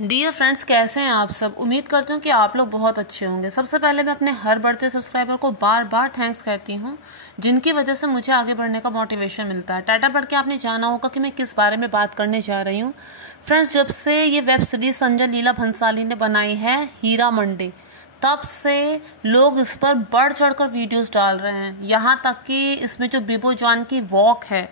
Dear friends, कैसे हैं आप सब। उम्मीद करती हूँ कि आप लोग बहुत अच्छे होंगे। सबसे पहले मैं अपने हर बढ़ते सब्सक्राइबर को बार बार थैंक्स कहती हूँ, जिनकी वजह से मुझे आगे बढ़ने का मोटिवेशन मिलता है। टाइटल पढ़ के आपने जाना होगा कि मैं किस बारे में बात करने जा रही हूँ। फ्रेंड्स, जब से ये वेब सीरीज संजय लीला भंसाली ने बनाई है हीरा मंडी, तब से लोग इस पर बढ़ चढ़कर वीडियोस डाल रहे हैं। यहाँ तक कि इसमें जो बिबो जान की वॉक है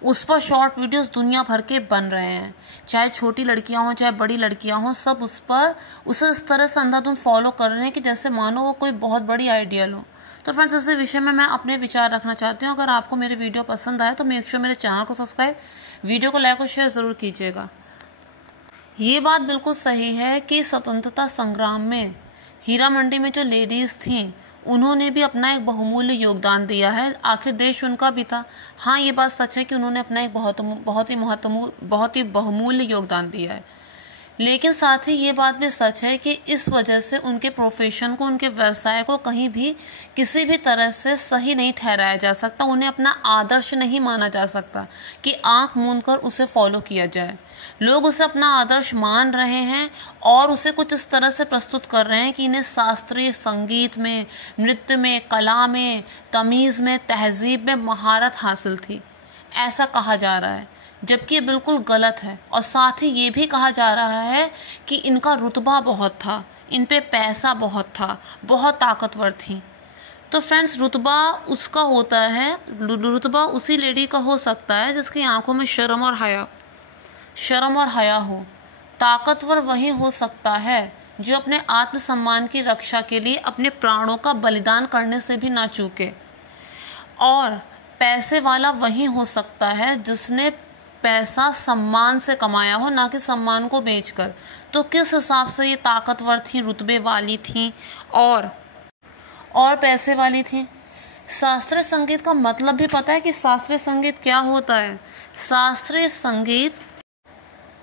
उस पर शॉर्ट वीडियोस दुनिया भर के बन रहे हैं। चाहे छोटी लड़कियां हों चाहे बड़ी लड़कियां हों, सब उस पर उसे इस तरह से अंधाधुंध फॉलो कर रहे हैं कि जैसे मानो वो कोई बहुत बड़ी आइडियल हो। तो फ्रेंड्स, इस विषय में मैं अपने विचार रखना चाहती हूँ। अगर आपको मेरे वीडियो पसंद आए तो मेक श्योर मेरे चैनल को सब्सक्राइब, वीडियो को लाइक और शेयर ज़रूर कीजिएगा। ये बात बिल्कुल सही है कि स्वतंत्रता संग्राम में हीरा मंडी में जो लेडीज़ थीं उन्होंने भी अपना एक बहुमूल्य योगदान दिया है। आखिर देश उनका भी था। हाँ, ये बात सच है कि उन्होंने अपना एक बहुत ही बहुमूल्य योगदान दिया है। लेकिन साथ ही ये बात भी सच है कि इस वजह से उनके प्रोफेशन को, उनके व्यवसाय को कहीं भी किसी भी तरह से सही नहीं ठहराया जा सकता। उन्हें अपना आदर्श नहीं माना जा सकता कि आंख मूंद कर उसे फॉलो किया जाए। लोग उसे अपना आदर्श मान रहे हैं और उसे कुछ इस तरह से प्रस्तुत कर रहे हैं कि इन्हें शास्त्रीय संगीत में, नृत्य में, कला में, तमीज़ में, तहजीब में महारत हासिल थी, ऐसा कहा जा रहा है, जबकि ये बिल्कुल गलत है। और साथ ही ये भी कहा जा रहा है कि इनका रुतबा बहुत था, इन पे पैसा बहुत था, बहुत ताकतवर थी। तो फ्रेंड्स, रुतबा उसका होता है, रुतबा उसी लेडी का हो सकता है जिसकी आंखों में शर्म और हया हो। ताकतवर वही हो सकता है जो अपने आत्मसम्मान की रक्षा के लिए अपने प्राणों का बलिदान करने से भी ना चूके। और पैसे वाला वही हो सकता है जिसने पैसा सम्मान से कमाया हो, ना कि सम्मान को बेचकर। तो किस हिसाब से ये ताकतवर थी, रुतबे वाली थी और पैसे वाली थी। शास्त्रीय संगीत का मतलब भी पता है कि शास्त्रीय संगीत क्या होता है। शास्त्रीय संगीत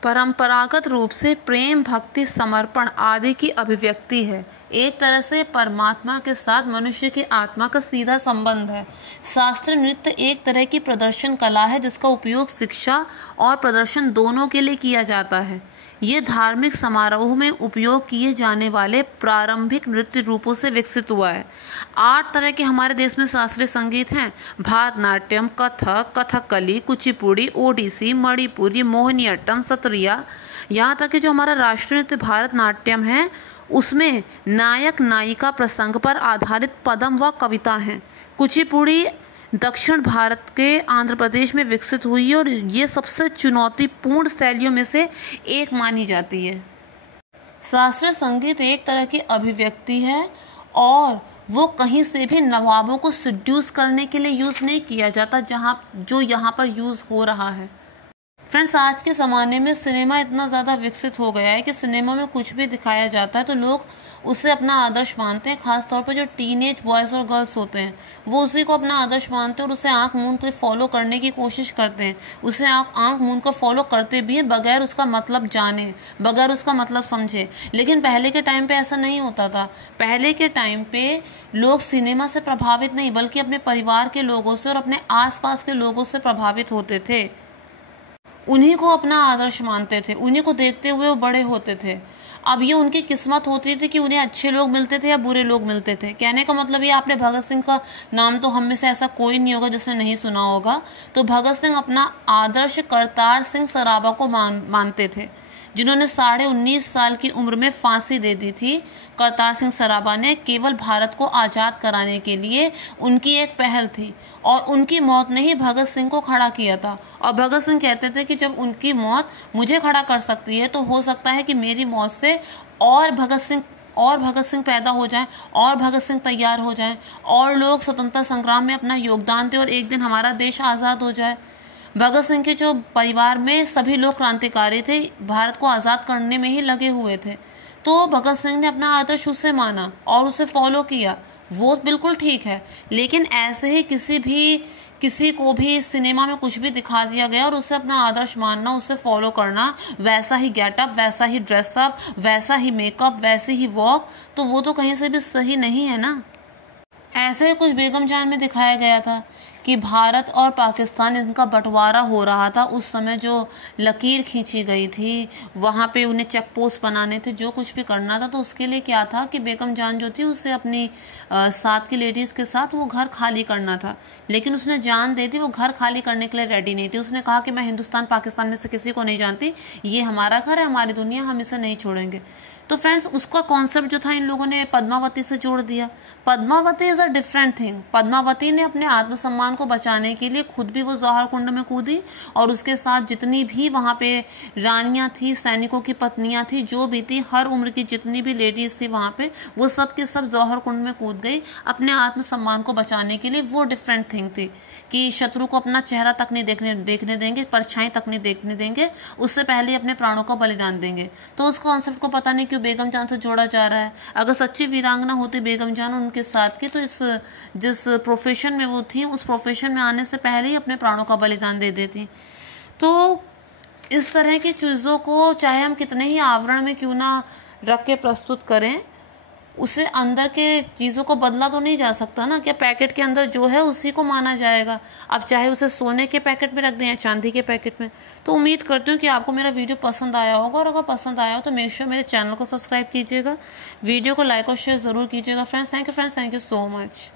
परंपरागत रूप से प्रेम, भक्ति, समर्पण आदि की अभिव्यक्ति है। एक तरह से परमात्मा के साथ मनुष्य की आत्मा का सीधा संबंध है। शास्त्रीय नृत्य एक तरह की प्रदर्शन कला है जिसका उपयोग शिक्षा और प्रदर्शन दोनों के लिए किया जाता है। ये धार्मिक समारोह में उपयोग किए जाने वाले प्रारंभिक नृत्य रूपों से विकसित हुआ है। 8 तरह के हमारे देश में शास्त्रीय संगीत हैं: भारतनाट्यम, कथक, कथकली, कुचिपुड़ी, ओडिसी, मणिपुरी, मोहिनीअट्टम, सत्रिया। यहाँ तक कि जो हमारा राष्ट्रीय नृत्य भारतनाट्यम है उसमें नायक नायिका प्रसंग पर आधारित पदम व कविता हैं। कुचिपुड़ी दक्षिण भारत के आंध्र प्रदेश में विकसित हुई है और ये सबसे चुनौतीपूर्ण शैलियों में से एक मानी जाती है। शास्त्रीय संगीत एक तरह की अभिव्यक्ति है और वो कहीं से भी नवाबों को सेड्यूस करने के लिए यूज़ नहीं किया जाता जो यहाँ पर यूज़ हो रहा है। फ्रेंड्स, आज के ज़माने में सिनेमा इतना ज़्यादा विकसित हो गया है कि सिनेमा में कुछ भी दिखाया जाता है तो लोग उसे अपना आदर्श मानते हैं। खास तौर पर जो टीनेज बॉयज़ और गर्ल्स होते हैं वो उसी को अपना आदर्श मानते हैं और उसे आंख मूंद कर फॉलो करने की कोशिश करते हैं। उसे आंख मूंद कर फॉलो करते भी हैं बगैर उसका मतलब जाने, बगैर उसका मतलब समझे। लेकिन पहले के टाइम पे ऐसा नहीं होता था। पहले के टाइम पे लोग सिनेमा से प्रभावित नहीं बल्कि अपने परिवार के लोगों से और अपने आसपास के लोगों से प्रभावित होते थे। उन्हीं को अपना आदर्श मानते थे, उन्हीं को देखते हुए वो बड़े होते थे। अब ये उनकी किस्मत होती थी कि उन्हें अच्छे लोग मिलते थे या बुरे लोग मिलते थे। कहने का मतलब ये, आपने भगत सिंह का नाम तो हम में से ऐसा कोई नहीं होगा जिसने नहीं सुना होगा। तो भगत सिंह अपना आदर्श करतार सिंह सराभा को मानते थे, जिन्होंने 19.5 साल की उम्र में फांसी दे दी थी। करतार सिंह सराभा ने केवल भारत को आज़ाद कराने के लिए उनकी एक पहल थी और उनकी मौत ने ही भगत सिंह को खड़ा किया था। और भगत सिंह कहते थे कि जब उनकी मौत मुझे खड़ा कर सकती है तो हो सकता है कि मेरी मौत से और भगत सिंह पैदा हो जाएं और भगत सिंह तैयार हो जाएं और लोग स्वतंत्रता संग्राम में अपना योगदान दें और एक दिन हमारा देश आज़ाद हो जाए। भगत सिंह के जो परिवार में सभी लोग क्रांतिकारी थे, भारत को आज़ाद करने में ही लगे हुए थे। तो भगत सिंह ने अपना आदर्श उसे माना और उसे फॉलो किया, वो बिल्कुल ठीक है। लेकिन ऐसे ही किसी को भी सिनेमा में कुछ भी दिखा दिया गया और उसे अपना आदर्श मानना, उसे फॉलो करना, वैसा ही गेटअप, वैसा ही ड्रेसअप, वैसा ही मेकअप, वैसी ही वॉक, तो वो तो कहीं से भी सही नहीं है ना। ऐसे ही कुछ बेगम जान में दिखाया गया था कि भारत और पाकिस्तान इनका बंटवारा हो रहा था, उस समय जो लकीर खींची गई थी, वहाँ पे उन्हें चेक पोस्ट बनाने थे, जो कुछ भी करना था, तो उसके लिए क्या था कि बेगम जान जो थी उसे अपनी साथ की लेडीज़ के साथ वो घर खाली करना था, लेकिन उसने जान दे दी, वो घर खाली करने के लिए रेडी नहीं थी। उसने कहा कि मैं हिंदुस्तान पाकिस्तान में से किसी को नहीं जानती, ये हमारा घर है, हमारी दुनिया, हम इसे नहीं छोड़ेंगे। तो फ्रेंड्स, उसका कॉन्सेप्ट जो था इन लोगों ने पद्मावती से जोड़ दिया। Padmavati is a different thing. Padmavati ने अपने आत्मसम्मान को बचाने के लिए खुद भी वो जौहर कुंड में कूदी, और उसके साथ जितनी भी वहाँ पे रानियाँ थी, सैनिकों की पत्नियाँ थी, जो भी थी, हर उम्र की जितनी भी लेडीज़ थी वहाँ पे, वो सब के सब जौहर कुंड में कूद गई अपने आत्मसम्मान को बचाने के लिए। वो डिफरेंट थिंग थी कि शत्रु को अपना चेहरा तक नहीं देखने देंगे, परछाई तक नहीं देखने देंगे, उससे पहले अपने प्राणों का बलिदान देंगे। तो उस कॉन्सेप्ट को पता नहीं क्यों बेगम जान से जोड़ा जा रहा है। अगर सच्ची वीरांगना होती बेगम जान उनके साथ की, तो इस जिस प्रोफेशन में वो थी, उस प्रोफेशन में आने से पहले ही अपने प्राणों का बलिदान दे देती। तो इस तरह की चीज़ों को चाहे हम कितने ही आवरण में क्यों ना रख के प्रस्तुत करें, उसे अंदर के चीज़ों को बदला तो नहीं जा सकता ना। क्या पैकेट के अंदर जो है उसी को माना जाएगा, अब चाहे उसे सोने के पैकेट में रख दें या चांदी के पैकेट में। तो उम्मीद करती हूँ कि आपको मेरा वीडियो पसंद आया होगा, और अगर पसंद आया हो तो मेक श्योर मेरे चैनल को सब्सक्राइब कीजिएगा, वीडियो को लाइक और शेयर ज़रूर कीजिएगा friends. Thank you friends, thank you so much.